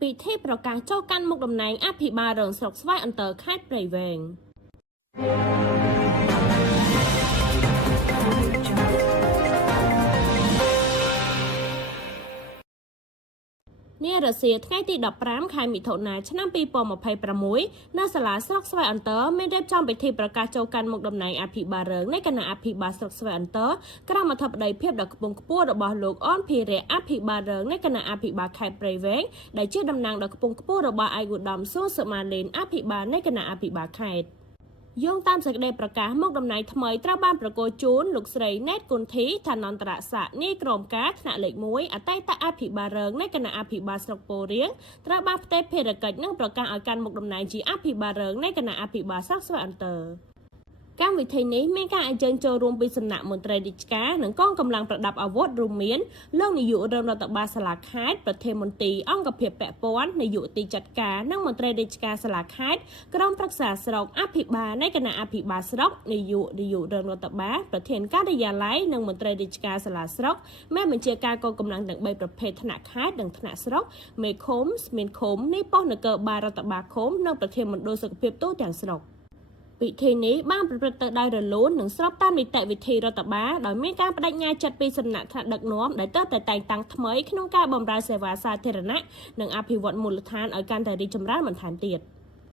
ពីធីប្រកាសចូលកាន់មុខតំណែងអភិបាលរងស្រុកស្វាយអន្តរខេត្តព្រៃវែងនារសៀលថ្ងៃទី15ខែមិថុនាឆ្នាំ2026នៅសាលាស្រុកស្វាយអន្តរមានរៀបចំពិធីប្រកាសចូលកាន់មុខតំណែងអភិបាលរងនៃគណៈអភិបាលស្រុកស្វាយអន្តរក្រមអធិបតីភាពដ៏ខ្ពង់ខ្ពស់របស់លោកអនភិរៈអភិបាលរងនៃគណៈអភិបាលខេត្តព្រៃវែងដែលជាតំណាងដ៏ខ្ពង់ខ្ពស់របស់ឯកឧត្តមសួងសុមាលេនអភិបាលនៃគណៈអភិបាលខេត្តយោងតាមសេចក្តីប្រកាសមកតំណែងថ្មីត្រូវបានប្រកល់ជូនលោកស្រីណែតគុន្ធីឋានន្តរស័ក្តិនាយក្រមការថ្នាក់លេខ1អតីតអភិបាលរងនៃគណៈអភិបាលស្រុកពោធិ៍រៀងត្រូវបានផ្ទេរភារកិច្ចនិងប្រកាសឲ្យកាន់មុខតំណែងជាអភិបាលរងនៃគណៈអភិបាលស្រុកស្វាយអន្តរកម្មវិធីនេះមានការអញ្ជើញចូលរួមពីសំណាក់មន្ត្រីរាជការនិងកងកម្លាំងប្រដាប់អាវុធរួមមានលោកនាយករដ្ឋបាលសាលាខេត្តប្រធានមន្ត្រីអង្គភាពពាក់ព័ន្ធនាយកទីចាត់ការនិងមន្ត្រីរាជការសាលាខេត្តក្រុមប្រឹក្សាស្រុកអភិបាលនៃគណៈអភិបាលស្រុកនាយករដ្ឋបាលប្រធានការិយាល័យនិងមន្ត្រីរាជការសាលាស្រុកមេបញ្ជាការកងកម្លាំងទាំង3ប្រភេទថ្នាក់ខេត្តនិងថ្នាក់ស្រុកមេឃុំស្មានឃុំនៃប៉ុស្តិ៍នគរបាលរដ្ឋបាលឃុំនិងប្រធានមណ្ឌលសុខភាពទូទាំងស្រុកពិធីនេះបានប្រព្រឹត្តទៅដោយរលូននិងស្របតាមនីតិវិធីរដ្ឋបាលដោយមានការបដិញ្ញាចិត្តពីសំណាក់ថ្នាក់ដឹកនាំដែលទើបតែតែងតាំងថ្មីក្នុងការបម្រើសេវាសាធារណៈនិងអភិវឌ្ឍមូលដ្ឋានឲ្យកាន់តែរីកចម្រើនបន្ថែមទៀត។